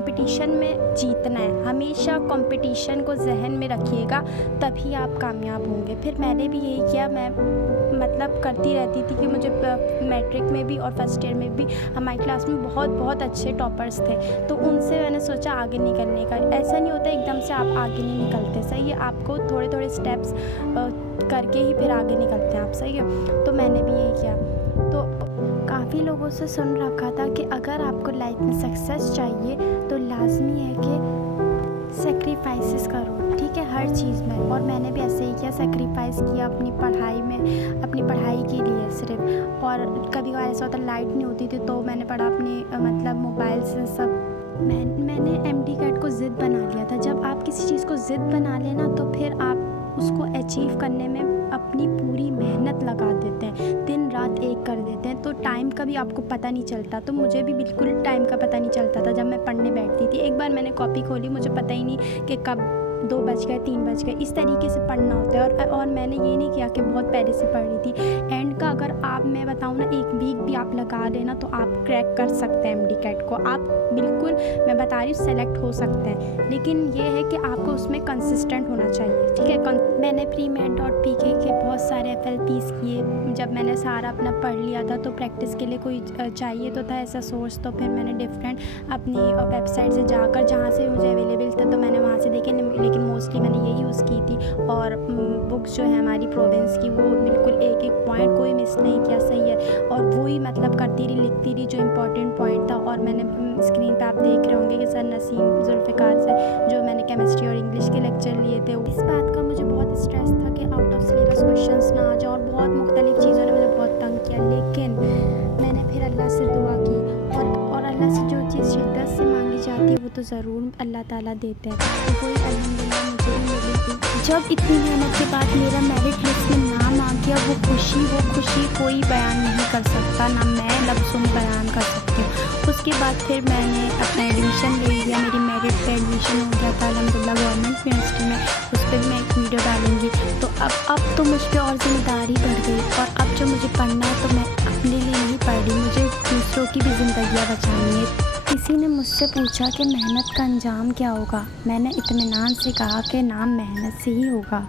Competition में जीतना है, हमेशा कंपटीशन को ज़हन में रखिएगा, तभी आप कामयाब होंगे। फिर मैंने भी यही किया, मैं मतलब करती रहती थी कि मुझे मैट्रिक में भी और फर्स्ट ईयर में भी हमारी क्लास में बहुत अच्छे टॉपर्स थे, तो उनसे मैंने सोचा आगे निकलने का। ऐसा नहीं होता एकदम से आप आगे नहीं निकलते, सही है, आपको थोड़े स्टेप्स करके ही फिर आगे निकलते हैं आप, सही है। तो मैंने भी यही किया। तो काफ़ी लोगों से सुन रखा था कि अगर आपको लाइफ में सक्सेस चाहिए तो लाजमी है कि सेक्रीफाइसेस करो, ठीक है, हर चीज़ में। और मैंने भी ऐसे ही किया, सेक्रीफाइस किया अपनी पढ़ाई में, अपनी पढ़ाई के लिए सिर्फ। और कभी कभार ऐसा होता लाइट नहीं होती थी तो मैंने पढ़ा अपनी मतलब मोबाइल से सब। मैंने एमडी कैट को ज़िद बना लिया था। जब आप किसी चीज़ को ज़िद बना लेना तो फिर आप उसको अचीव करने में अपनी पूरी मेहनत लगा देते हैं, दिन रात एक कर देते हैं, तो टाइम का भी आपको पता नहीं चलता। तो मुझे भी बिल्कुल टाइम का पता नहीं चलता था जब मैं पढ़ने बैठती थी। एक बार मैंने कॉपी खोली, मुझे पता ही नहीं कि कब 2 बज गए 3 बज गए, इस तरीके से पढ़ना होता है। और मैंने ये नहीं किया कि बहुत पहले से पढ़ रही थी। एंड का अगर आप, मैं बताऊँ ना, 1 वीक भी आप लगा देना तो आप क्रैक कर सकते हैं एमडी कैट को। आप बिल्कुल, मैं बता रही हूँ, सेलेक्ट हो सकते हैं, लेकिन ये है कि आपको उसमें कंसिस्टेंट होना चाहिए, ठीक है। मैंने PreMed.pk के बहुत सारे FLPs किए। जब मैंने सारा अपना पढ़ लिया था तो प्रैक्टिस के लिए कोई चाहिए तो था ऐसा सोर्स, तो फिर मैंने डिफरेंट अपनी वेबसाइट से जाकर, जहाँ से मुझे अवेलेबल था तो मैंने वहाँ से देखे, लेकिन मोस्टली मैंने यही यूज़ की थी। और बुक्स जो है हमारी प्रोवेंस की, वो बिल्कुल एक पॉइंट कोई मिस नहीं किया, सही है। और वही मतलब करती रही, लिखती रही जो इम्पोर्टेंट पॉइंट था। और मैंने स्क्रीन पे आप देख रहे होंगे कि सर नसीम जुल्फ़िकार से जो मैंने केमिस्ट्री और इंग्लिश के लेक्चर लिए थे। इस बात का मुझे बहुत स्ट्रेस था कि आउट ऑफ सिलेबस क्वेश्चंस ना आ जाए, और बहुत मुख्तलिफ चीज़ों ने मुझे बहुत तंग किया। लेकिन मैंने फिर अल्लाह से दुआ की, और अल्लाह से जो चीज़ शिद्दत से मांगी जाती है वो तो ज़रूर अल्लाह ताला देते हैं। तो वही अल्हम्दुलिल्लाह मुझे भी मिली थी। जब इतनी मेहनत के बाद मेरा मेरिट लिस्ट में नाम आ गया, वो खुशी कोई बयान नहीं कर सकता, ना मैं लफ्ज़ों में बयान कर सकती हूँ। उसके बाद फिर मैंने अपना एडमिशन ले लिया, मेरी मेरिट पे एडमिशन हो गया था अल्हम्दुलिल्लाह गवर्नमेंट यूनिवर्सिटी में। उस पर भी मैं एक वीडियो डालूँगी। तो अब तो मुझ पर और ज़िम्मेदारी बढ़ गई, और अब जो मुझे पढ़ना है तो मैं अपने लिए नहीं पढ़ रही, मुझे दूसरों की भी ज़िंदगियाँ बचानी है। किसी ने मुझसे पूछा कि मेहनत का अंजाम क्या होगा, मैंने इत्मीनान से कहा कि नाम मेहनत से ही होगा।